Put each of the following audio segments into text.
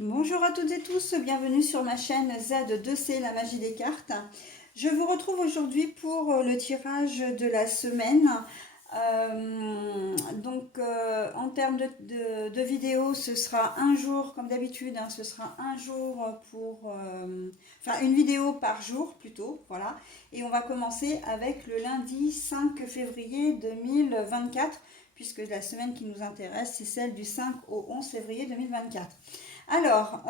Bonjour à toutes et tous, bienvenue sur ma chaîne Z2C, la magie des cartes. Je vous retrouve aujourd'hui pour le tirage de la semaine. En termes de vidéo, ce sera un jour, comme d'habitude, hein, ce sera un jour enfin une vidéo par jour plutôt, voilà. Et on va commencer avec le lundi 5 février 2024, puisque la semaine qui nous intéresse, c'est celle du 5 au 11 février 2024. Alors,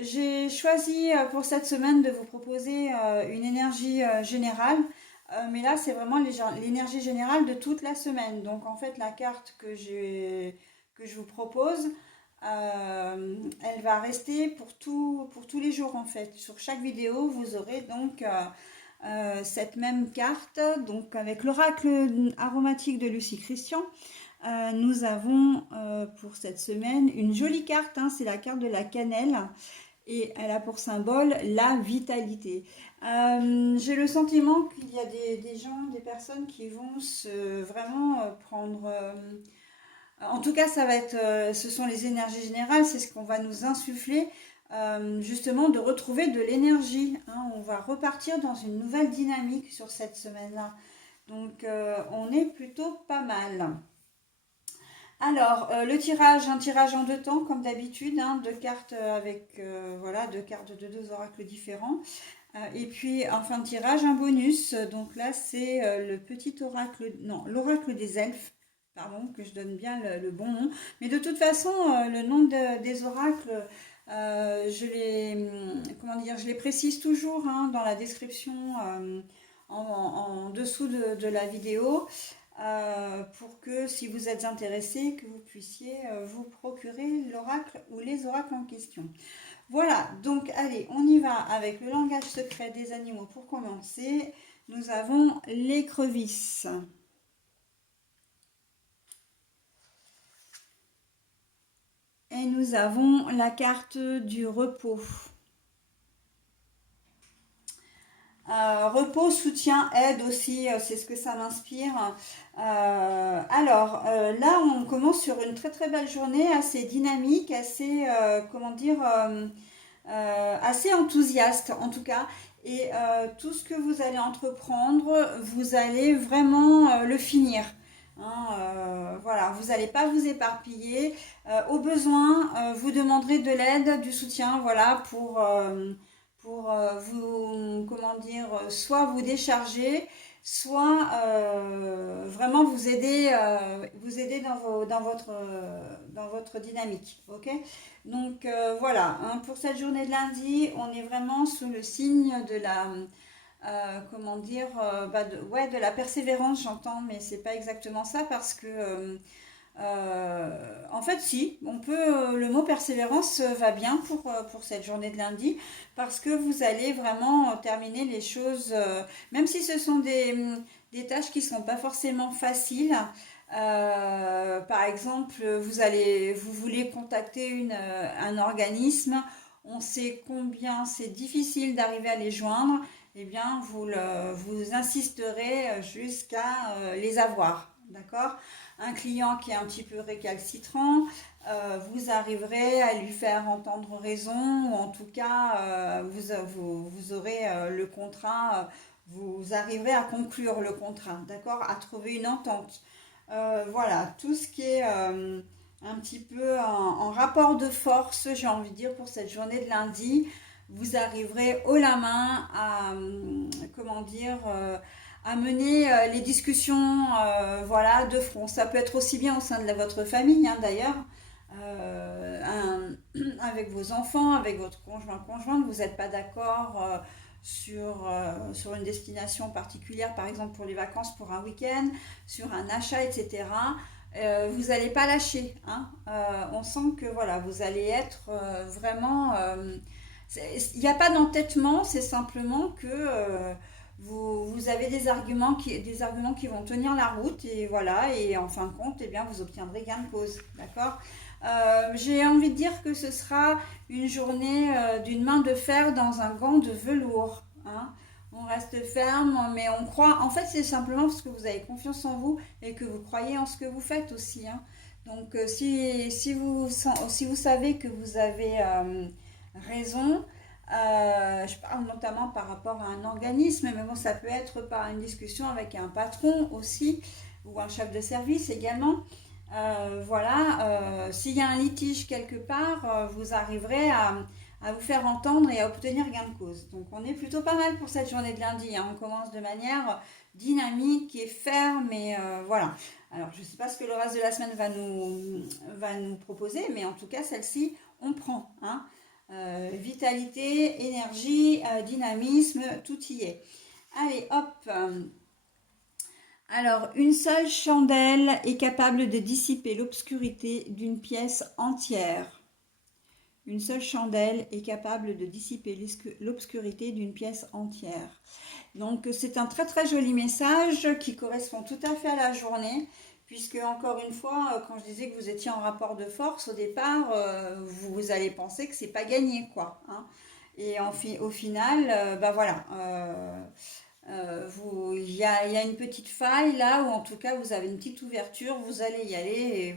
j'ai choisi pour cette semaine de vous proposer une énergie générale, mais là c'est vraiment l'énergie générale de toute la semaine. Donc en fait la carte que je vous propose, elle va rester pour tous les jours en fait. Sur chaque vidéo, vous aurez donc cette même carte, donc avec l'oracle aromatique de Lucie Christian. Nous avons pour cette semaine une jolie carte, hein, c'est la carte de la cannelle et elle a pour symbole la vitalité. J'ai le sentiment qu'il y a des gens, des personnes qui vont vraiment prendre... en tout cas, ça va être, ce sont les énergies générales, c'est ce qu'on va nous insuffler, justement de retrouver de l'énergie, hein. On va repartir dans une nouvelle dynamique sur cette semaine-là. Donc on est plutôt pas mal. Alors, le tirage, un tirage en deux temps, comme d'habitude, hein, deux cartes voilà, deux cartes de deux oracles différents. Et puis, en fin de tirage, un bonus. Donc là, c'est le petit oracle, non, l'oracle des elfes, pardon, que je donne bien le bon nom. Mais de toute façon, le nom des oracles, comment dire, je les précise toujours hein, dans la description en dessous de la vidéo pour que si vous êtes intéressé, que vous puissiez vous procurer l'oracle ou les oracles en question. Voilà, donc allez, on y va avec le langage secret des animaux pour commencer. Nous avons l'écrevisse. Et nous avons la carte du repos. Repos, soutien, aide aussi, c'est ce que ça m'inspire. Là, on commence sur une très très belle journée, assez dynamique, assez, comment dire, assez enthousiaste en tout cas. Et tout ce que vous allez entreprendre, vous allez vraiment le finir. Hein, voilà, vous n'allez pas vous éparpiller. Au besoin, vous demanderez de l'aide, du soutien, voilà, pour vous, comment dire, soit vous décharger, soit vraiment vous aider dans votre dynamique. Ok. Donc voilà, hein, pour cette journée de lundi, on est vraiment sous le signe de la, comment dire, ouais, de la persévérance, j'entends, mais c'est pas exactement ça parce que en fait, si, on peut, le mot persévérance va bien pour cette journée de lundi parce que vous allez vraiment terminer les choses, même si ce sont des tâches qui ne sont pas forcément faciles. Par exemple, vous voulez contacter un organisme, on sait combien c'est difficile d'arriver à les joindre, eh bien, vous insisterez jusqu'à les avoir, d'accord? Un client qui est un petit peu récalcitrant, vous arriverez à lui faire entendre raison, ou en tout cas, vous aurez le contrat, vous arriverez à conclure le contrat, d'accord? À trouver une entente. Voilà, tout ce qui est un petit peu en rapport de force, j'ai envie de dire, pour cette journée de lundi, vous arriverez haut la main à, comment dire, à mener les discussions voilà, de front. Ça peut être aussi bien au sein de votre famille, hein, d'ailleurs, avec vos enfants, avec votre conjointe, vous n'êtes pas d'accord sur une destination particulière, par exemple pour les vacances, pour un week-end, sur un achat, etc. Vous n'allez pas lâcher. Hein. On sent que voilà, vous allez être vraiment... il n'y a pas d'entêtement, c'est simplement que vous avez des arguments qui vont tenir la route et voilà, et en fin de compte, eh bien, vous obtiendrez gain de cause. D'accord. J'ai envie de dire que ce sera une journée d'une main de fer dans un gant de velours. Hein. On reste ferme, mais on croit. En fait, c'est simplement parce que vous avez confiance en vous et que vous croyez en ce que vous faites aussi. Hein. Donc, si vous savez que vous avez raison, je parle notamment par rapport à un organisme, mais bon, ça peut être par une discussion avec un patron aussi, ou un chef de service également. Voilà, s'il y a un litige quelque part, vous arriverez à vous faire entendre et à obtenir gain de cause. Donc on est plutôt pas mal pour cette journée de lundi, hein. On commence de manière dynamique et ferme et voilà. Alors je ne sais pas ce que le reste de la semaine va nous proposer, mais en tout cas celle-ci, on prend, hein. Vitalité, énergie, dynamisme, tout y est. Allez, hop. Alors, une seule chandelle est capable de dissiper l'obscurité d'une pièce entière. Une seule chandelle est capable de dissiper l'obscurité d'une pièce entière. Donc c'est un très très joli message qui correspond tout à fait à la journée, puisque encore une fois, quand je disais que vous étiez en rapport de force au départ, vous allez penser que c'est pas gagné, quoi, hein. Et au final, bah voilà, il y a une petite faille là, ou en tout cas vous avez une petite ouverture, vous allez y aller et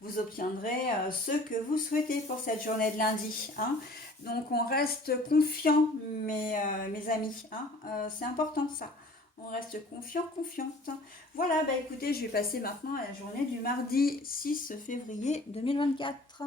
vous obtiendrez ce que vous souhaitez pour cette journée de lundi, hein. Donc on reste confiant, mes amis, hein. C'est important ça. On reste confiant, confiante. Voilà, bah écoutez, je vais passer maintenant à la journée du mardi 6 février 2024.